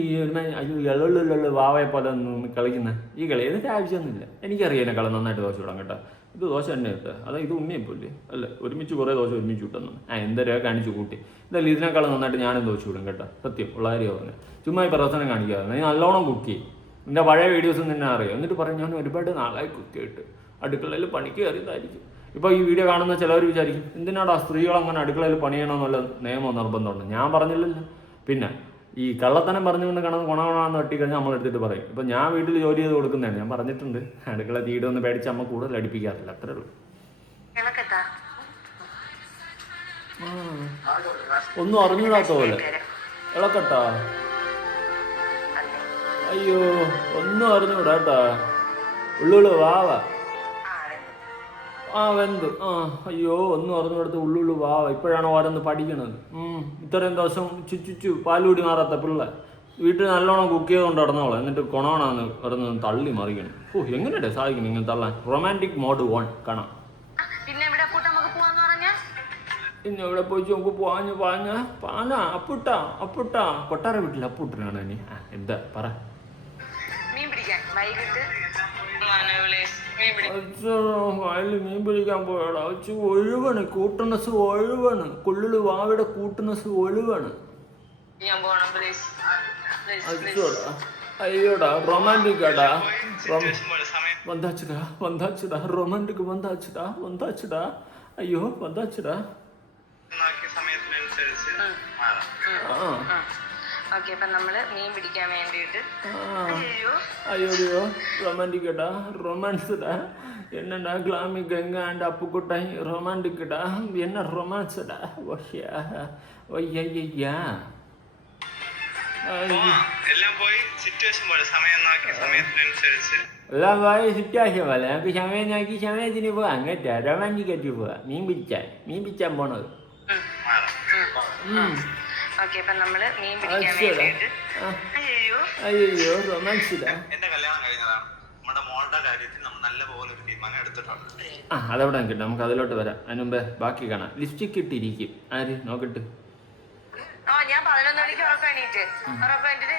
എള്ളുള്ളുള്ള വാവയെ പോലെ കളിക്കുന്നത് ഈ കളി? എന്നിട്ട് ആവശ്യമൊന്നുമില്ല. എനിക്കറിയാം എന്നെക്കാളും നന്നായിട്ട് ദോശ ഇടാം കേട്ടോ. ഇത് ദോശ തന്നെ ഇട്ട്, അതായത് ഇത് ഉണ്ണിയപ്പോലെ അല്ല, ഒരുമിച്ച് കുറേ ദോശ ഒരുമിച്ച് കിട്ടുന്നു. എന്തരോ കാണിച്ചു കൂട്ടി. ഇതല്ല, ഇതിനേക്കാളും നന്നായിട്ട് ഞാനും ദോശ ഇടും കേട്ടോ. സത്യം ഉള്ള കാര്യം പറഞ്ഞു. ചുമ്മാ ഈ പ്രദർശനം കാണിക്കാതെ നീ നല്ലോണം കുക്ക് ചെയ്യും. എൻ്റെ പഴയ വീഡിയോസ് നിന്നെ അറിയാം. എന്നിട്ട് പറയും ഞാൻ ഒരുപാട് നാളായി കുക്ക് ചെയ്തിട്ട് അടുക്കളയിൽ പണിക്ക് കയറിയതായിരിക്കും. ഇപ്പോൾ ഈ വീഡിയോ കാണുന്ന ചിലവർ വിചാരിക്കും എന്തിനാടാ സ്ത്രീകൾ അങ്ങനെ അടുക്കളയിൽ പണിയണമെന്നുള്ള നിയമം നിർബന്ധമുണ്ട്. ഞാൻ പറഞ്ഞില്ലല്ലോ. പിന്നെ ഈ കള്ളത്തനം പറഞ്ഞുകൊണ്ട് ഗുണഗുണമെന്ന് വെട്ടിക്കഴിഞ്ഞാൽ നമ്മൾ എടുത്തിട്ട് പറയും. ഇപ്പം ഞാൻ വീട്ടിൽ ജോലി ചെയ്ത് കൊടുക്കുന്നതാണ്, ഞാൻ പറഞ്ഞിട്ടുണ്ട്. അടുക്കള തീയിടൊന്ന് പേടിച്ച് അമ്മ കൂടുതൽ അടുപ്പിക്കാറില്ല, അത്രേ ഉള്ളൂ. ഒന്നും അറിഞ്ഞൂടാത്ത പോലെ ഇളക്കട്ടാ. അയ്യോ ഒന്നും അറിഞ്ഞൂടാ കേട്ടാ. ഉള്ളുള്ളു വാവ. വെന്ത്. അയ്യോ ഒന്നും അറിഞ്ഞുകൊടുത്ത് ഉള്ളുള്ളു വാവ. ഇപ്പോഴാണ് ഓരോന്ന് പഠിക്കണത്. ഇത്രയും ദിവസം ചുച്ചു പാലുകൂടി മാറാത്ത പിള്ള വീട്ടിൽ നല്ലോണം കുക്ക് ചെയ്തുകൊണ്ട് നടന്നോളാം. എന്നിട്ട് കൊണോണാന്ന് പറഞ്ഞ് തള്ളി മറിക്കണം. എങ്ങനെയല്ലേ സാധിക്കണം ഇങ്ങനെ തള്ളാൻ? റൊമാൻറ്റിക് മോഡ് 1 കാണാം. പിന്നെ ഇവിടെ പോയി നമുക്ക് പാഞ്ഞ അപ്പുട്ടാ കൊട്ടാര വീട്ടിൽ അപ്പുട്ടനാണ് ഇനി. എന്താ പറ? വയലിൽ മീൻ പിടിക്കാൻ പോയടാ. ഒഴിവാണ്, കൂട്ടണസ് ഒഴിവാണ്. കൊള്ളില് വാവയുടെ കൂട്ടണസ് ഒഴിവാണ്. അയ്യോടാ റൊമാൻറ്റിക് ആടാ. വந்தாச்சுடா റൊമാൻറ്റിക് വந்தாச்சுடா. അയ്യോ വந்தாச்சுடா. ഓക്കെ, അപ്പൊ നമ്മള് മീൻ പിടിക്കാൻ വേണ്ടിട്ട് അയ്യോ റൊമാൻറ്റിക്കടാ, റൊമാൻസ്ഡാ. என்னடா கிளாமி கங்கா அண்ட் அப்புக்குட்டாய் ரொமான்டிக்கடா. என்ன ரொமான்ஸ்டா? ഒയ്യാ എല്ലാം പോയി സിറ്റുവേഷൻ പോലെ സമയം നോക്കി സമയത്തിനനുസരിച്ച് എല്ലാം പോയി സിറ്റുവേഷൻ പോലെ നമുക്ക് സമയം നോക്കി സമയത്തിന് പോവാം. കേട്ടാ റൊമാൻറ്റിക്കായിട്ട് പോവാം. മീൻ പിടിച്ചാൻ പോണത്. അയ്യോ റൊമാൻസ്ഡാ. എന്റെ കല്യാണം കഴിഞ്ഞതാണ്. നമ്മുടെ മോളുടെ കാര്യത്തിൽ നമ്മൾ നല്ലപോലെ ഒരു തീരുമാനം എടുത്തിട്ടുണ്ട്. അതവിടെ കിട്ടും, നമുക്ക് അതിലോട്ട് വരാം. അതിന് മുമ്പേ ബാക്കി കാണാം. ലിപ്സ്റ്റിക് ഇട്ടിരിക്കും. ആര് നോക്കട്ട്? ഞാൻ 11 മണിക്ക് ഉറക്കണിട്ട്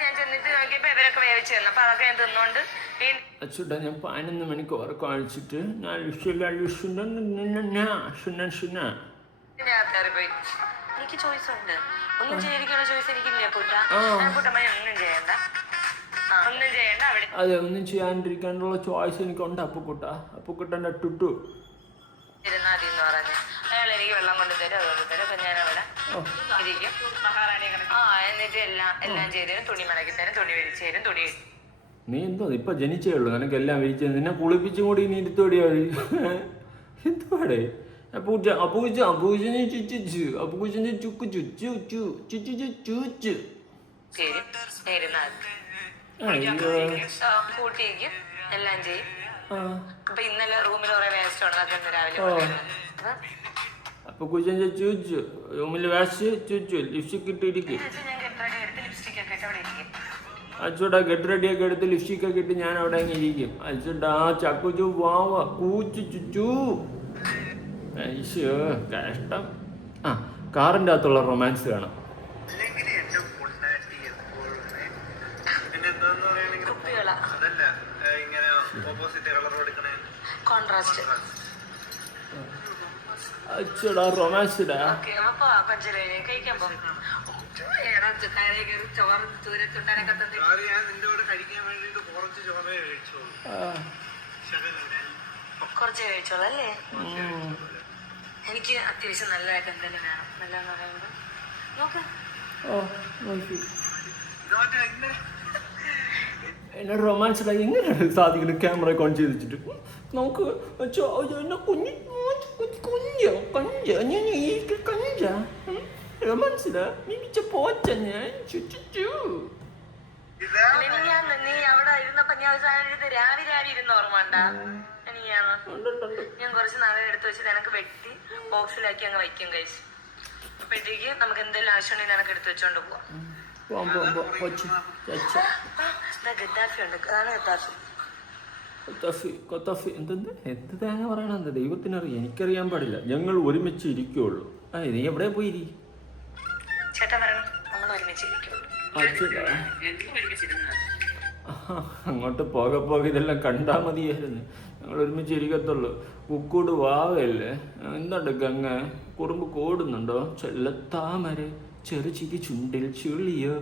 ഞാൻ ചെന്നിട്ട് നോക്കിയപ്പോ ഇവരൊക്കെ വേവിച്ചു തന്നു. അപ്പൊ അതൊക്കെ ഞാൻ തിന്നോണ്ട് അച്ഛട്ടാ ഞാൻ 11 മണിക്ക് ഉറക്കം അഴിച്ചിട്ട് ഞാൻ പോയി. എനിക്ക് ചോയ്സ് ഉണ്ട്. ഒന്നും ചെയ്യാതിരിക്കാനുള്ള ചോയ്സ് എനിക്കില്ലേ പൂട്ട? പൂട്ടമ്മ ഒന്നും ചെയ്യണ്ട. അതെ, ഒന്നും ചെയ്യാണ്ടിരിക്കാനുള്ള ചോയ്സ് എനിക്കുണ്ട്. അപ്പുക്കുട്ടൻ്റെ ടുട്ടു ഇരുന്നാതിന്ന് പറഞ്ഞു. അയാൾ എനിക്ക് വെള്ളം കൊണ്ട് തരും, അതുകൊണ്ട് തരും. അപ്പൊ ഞാൻ അവിടെ ഇരിക്കും. എന്നിട്ട് എല്ലാം ചെയ്തു തരും. തുണി മടക്കി തരും, തുണി വിരിച്ചു തരും. തുണി നീ എന്തോ ഇപ്പൊ ജനിച്ചേ ഉള്ളൂ, നിനക്ക് എല്ലാം വിരിച്ചു. നിന്നെ കുളിപ്പിച്ചും കൂടി നീ ഇരുത്തോടിയാ എന്തുവാടേ? കൂട്ടിയിരിക്കും, എല്ലാം ചെയ്യും. അപ്പൊ ഇന്നലെ റൂമിൽ കുറെ വേസ്റ്റ് ഉണ്ടാക്കുന്ന രാവിലെ അപ്പൊ കുജന്റെ ചൂച്ചു റൂമിൽ വേസ്റ്റ് ചൂച്ചു ലിപ്സ്റ്റിക് ഇട്ടിരിക്കും. അച്ചോടാ ഗെറ്റ് റെഡിയൊക്കെ എടുത്ത് ലിപ്സ്റ്റിക് ഒക്കെ ഇട്ട് ഞാൻ അവിടെ അങ്ങ് ഇരിക്കും. അച്ചോടാ ചക്കുച്ചു വാവ കൂച്ചു ചുച്ചു. അയ്യോ കഷ്ടം. കാറിൻ്റെ അകത്തുള്ള റൊമാൻസ് കാണാം. അച്ചോടാ റൊമാൻസ്ഡാ. കുറച്ച് കഴിച്ചോളൂ അല്ലേ? എനിക്ക് അത്യാവശ്യം നല്ലതായിട്ട് എന്തെങ്കിലും വേണം. നല്ലതെന്ന് പറയുമ്പോ നോക്ക് എന്നെ റൊമാൻസ്ഡാ എങ്ങനെയാണ് സാധിക്കുന്നത്? ക്യാമറ ഓൺ ചെയ്ത് വെച്ചിട്ട് നമുക്ക് റൊമാൻസ്ഡാ മിമിച്ച പോച്ച ഞാൻ ചുറ്റു. നീ അവിടെ ഇരുന്നപ്പോ ഞാൻ രാവിലെ ഇരുന്ന് ഓർമ്മ ഉണ്ടാ? ഞാൻ കുറച്ച് നാളെ എടുത്ത് വെച്ചിട്ട് എനിക്ക് വെട്ടി ബോക്സിലാക്കി അങ്ങ് വയ്ക്കും കഴിച്ച്. അപ്പോഴത്തേക്ക് നമുക്ക് എന്തെങ്കിലും ആവശ്യമുണ്ടെങ്കിൽ എനിക്ക് എടുത്ത് വെച്ചോണ്ട് പോവാം. ഗദ്ദാഫി ഉണ്ട്, അതാണ് ഗദ്ദാഫി. എന്ത് തേങ്ങ പറയണത്? ദൈവത്തിനറിയാം, എനിക്കറിയാൻ പാടില്ല. ഞങ്ങൾ ഒരുമിച്ച് ഇരിക്കുള്ളൂ. നീ എവിടെ പോയി? ചേട്ടാ പറയണം, നമ്മൾ ഒരുമിച്ച് ഇരിക്കുള്ളൂ. അങ്ങോട്ട് പോകെ ഇതെല്ലാം കണ്ടാൽ മതിയായിരുന്നു. ഞങ്ങൾ ഒരുമിച്ച് ഇരിക്കത്തുള്ളൂ. കുക്കൂട് വാവയല്ലേ? എന്തുണ്ട് ഗംഗ? കുറുമ്പ് കൂടുന്നുണ്ടോ? ചെല്ലത്താമര ചെറുചിരി ചുണ്ടിൽ ചുള്ളിയോ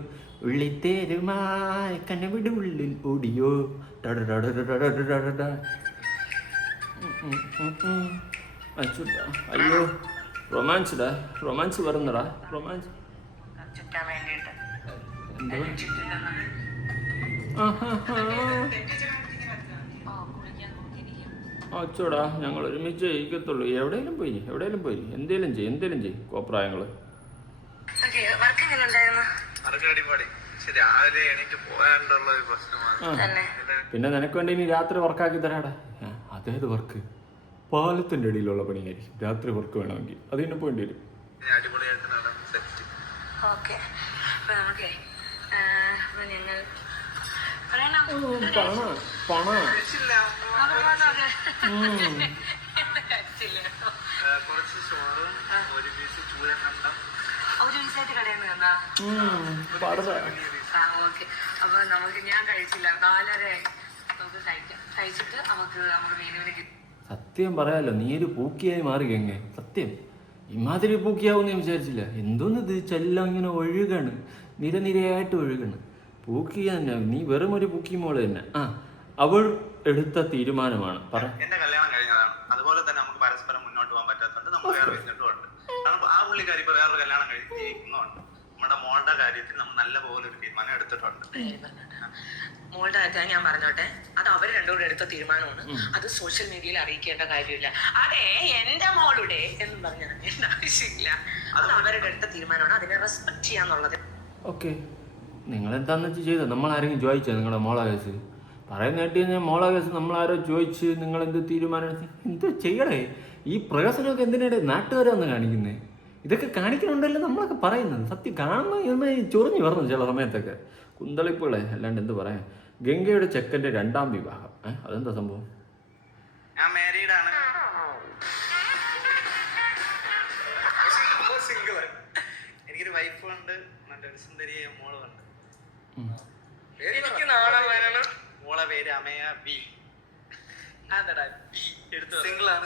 ഉള്ളിത്തേരുമായി കനവിട് ഉള്ളിൽ ഓടിയോ. അയ്യോ റൊമാൻസ്ഡാ. റൊമാൻസ് വരുന്നടാ. റൊമാൻസ് അച്ചോടാ ഞങ്ങൾ ഒരുമിച്ച് ഇരിക്കത്തുള്ളൂ. എവിടെയെങ്കിലും പോയി എന്തേലും ചെയ്യ് കോപ്രായങ്ങള്. പിന്നെ നിനക്ക് വേണ്ടി ഇനി രാത്രി വർക്കാക്കി തരാടാ. അതേത് വർക്ക്? പാലത്തിന്റെ അടിയിലുള്ള പണിയായിരിക്കും. രാത്രി വർക്ക് വേണമെങ്കിൽ അത് തന്നെ പോയിന്റ് വരും. അപ്പൊ നമുക്ക് ഞാൻ കഴിച്ചില്ല 4:30 നമുക്ക് കഴിച്ചിട്ട് നമുക്ക് നമ്മുടെ മീനുവിന്. സത്യം പറയാലോ, നീ ഒരു പൂക്കിയായി മാറി ഗംഗെ. സത്യം ഇമാതിരി പൂക്കിയാവും ഞാൻ വിചാരിച്ചില്ല. എന്തോന്നിത് ചെല്ലം ഇങ്ങനെ ഒഴുകാണ്, നിരനിരയായിട്ട് ഒഴുകാണ്. പൂക്കി തന്നെ, നീ വെറും ഒരു പൂക്കി മോള് തന്നെ. അവൾ എടുത്ത തീരുമാനമാണ്. എന്റെ കല്യാണം കഴിഞ്ഞതാണ്, അതുപോലെ തന്നെ നമുക്ക് പരസ്പരം മുന്നോട്ട് പോകാൻ പറ്റാത്തതുകൊണ്ട് നമ്മൾ വേറെ വെച്ചിട്ടുണ്ട്. കാരണം ആ പുള്ളിക്കാരി ഇപ്പൊ വേറൊരു കല്യാണം കഴിച്ച് ജീവിക്കുന്നുണ്ട്. നമ്മുടെ മോളുടെ കാര്യത്തിൽ നമ്മൾ നല്ല പോലെ ഒരു തീരുമാനം എടുത്തിട്ടുണ്ട്. മോളുടെ കാര്യത്തിൽ ഞാൻ പറഞ്ഞോട്ടെ, അത് അവർ രണ്ടുകൂടെ എടുത്ത തീരുമാനമാണ്. അത് സോഷ്യൽ മീഡിയയിൽ അറിയിക്കേണ്ട കാര്യമില്ല. അതെ എന്റെ മോളുടെ എന്നും പറഞ്ഞ ആവശ്യമില്ല. അത് അവരുടെ എടുത്ത തീരുമാനമാണ്, അതിനെ റെസ്പെക്ട് ചെയ്യാന്നുള്ളത്. ഓക്കെ, നിങ്ങളെന്താന്ന് വെച്ച് ചെയ്തോ. നമ്മളാരെങ്കിലും ചോദിച്ചോ നിങ്ങളുടെ മോളെ കേസ് പറയുന്ന കേട്ട് കഴിഞ്ഞാൽ? മോളെ കേസ് നമ്മളാരോ ചോദിച്ച് നിങ്ങളെന്ത് തീരുമാനം എന്തോ ചെയ്യണേ? ഈ പ്രഹസനമൊക്കെ എന്തിനാണ് നാട്ടുകാരൊന്ന് കാണിക്കുന്നത്? ഇതൊക്കെ കാണിക്കണുണ്ടല്ലോ നമ്മളൊക്കെ പറയുന്നത്. സത്യം കാണുമ്പോൾ ചൊറിഞ്ഞു പറഞ്ഞു ചില സമയത്തൊക്കെ കുന്തളിപ്പുകളെ. അല്ലാണ്ട് എന്ത് പറയാൻ. ഗംഗയുടെ ചെക്കൻ്റെ 2ാം വിവാഹം. അതെന്താ സംഭവം? ഞാൻ മാരീഡ് ആണ്. എനിക്കൊരു വൈഫ് ഉണ്ട്, നല്ലൊരു സുന്ദരിയായ മോളുണ്ട്. മോളെ പേര് അമയ ബി. സിംഗിൾ ആണ്.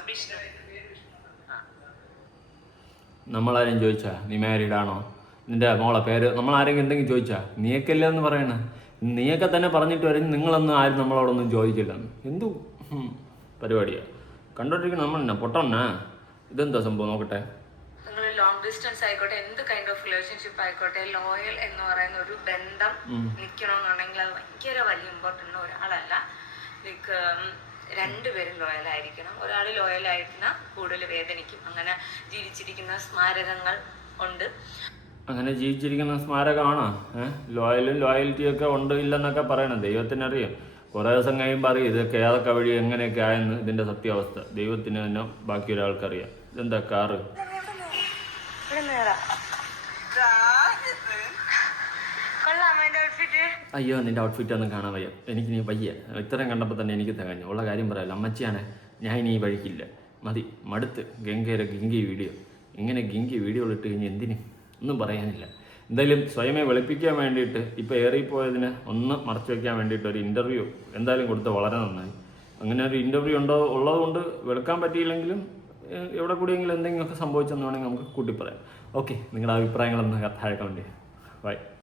നമ്മളാരും ചോദിച്ചാ നീ മാരീഡ് ആണോ, നിന്റെ മോളെ പേര് നമ്മളാരെങ്കിലും എന്തെങ്കിലും ചോദിച്ചാ? നീയൊക്കെയല്ല എന്ന് പറയണ. നീയൊക്കെ തന്നെ പറഞ്ഞിട്ട് വരും നിങ്ങളൊന്നും ആരും നമ്മളോടൊന്നും ചോദിക്കില്ലെന്ന്. എന്തു പരിപാടിയാ കണ്ടോണ്ടിരിക്കണം നമ്മൾ തന്നെ പൊട്ടണ്ണ. ഇതെന്താ സംഭവം നോക്കട്ടെ. നിങ്ങൾ ലോങ് ഡിസ്റ്റൻസ് ആയിക്കോട്ടെ, എന്ത് കൈൻഡ് ഓഫ് റിലേഷൻഷിപ്പ് ആയിക്കോട്ടെ, ലോയൽ എന്ന് പറയുന്ന ഒരു ബന്ധം നിൽക്കണമെന്നുണ്ടെങ്കിൽ അത് ഭയങ്കര വലിയ ഇമ്പോർട്ടൻ്റ്. ഒരാളല്ല, ലൈക്ക് രണ്ടുപേരും ലോയലായിരിക്കണം. ഒരാൾ ലോയലായിരുന്ന കൂടുതൽ വേദനിക്കും. അങ്ങനെ ജീവിച്ചിരിക്കുന്ന സ്മാരകങ്ങൾ ഉണ്ട്. അങ്ങനെ ജീവിച്ചിരിക്കുന്ന സ്മാരകമാണോ? ലോയൽറ്റിയൊക്കെ ഉണ്ട് ഇല്ലെന്നൊക്കെ പറയണം. ദൈവത്തിനറിയാം. കുറേ ദിവസം കഴിയുമ്പോൾ അറിയാം ഇതൊക്കെ ഏതൊക്കെ വഴി എങ്ങനെയൊക്കെ ആയെന്ന്. ഇതിൻ്റെ സത്യാവസ്ഥ ദൈവത്തിന് തന്നെ ബാക്കി ഒരാൾക്കറിയാം. ഇതെന്താ കാറ്? അയ്യോ, നിന്റെ ഔട്ട്ഫിറ്റ് ഒന്നും കാണാൻ വയ്യ. എനിക്ക് നീ വയ്യ. ഇത്രയും കണ്ടപ്പോൾ തന്നെ എനിക്ക് തികഞ്ഞു. ഉള്ള കാര്യം പറയാമല്ലോ, അമ്മച്ചിയാണ്. ഞാൻ ഇനി വഴിക്കില്ല, മതി, മടുത്ത്. ഗംഗയുടെ ഗിങ്കി വീഡിയോ ഇങ്ങനെ ഗിങ്കി വീഡിയോ ഇട്ട് കഴിഞ്ഞാൽ എന്തിന് ഒന്നും പറയാനില്ല. എന്തായാലും സ്വയമേ വെളുപ്പിക്കാൻ വേണ്ടിയിട്ട് ഇപ്പോൾ ഏറിപ്പോയതിന് ഒന്ന് മറച്ചു വയ്ക്കാൻ വേണ്ടിയിട്ട് ഒരു ഇൻ്റർവ്യൂ എന്തായാലും കൊടുത്ത് വളരെ നന്നായി. അങ്ങനെ ഒരു ഇൻ്റർവ്യൂ ഉള്ളതുകൊണ്ട് വെളുക്കാൻ പറ്റിയില്ലെങ്കിലും എവിടെ കൂടിയെങ്കിലും എന്തെങ്കിലുമൊക്കെ സംഭവിച്ചെന്ന് വേണമെങ്കിൽ നമുക്ക് കൂട്ടി പറയാം. ഓക്കെ, നിങ്ങളുടെ അഭിപ്രായങ്ങളൊന്ന് താഴെ കമന്റ് ചെയ്യാം. ബൈ.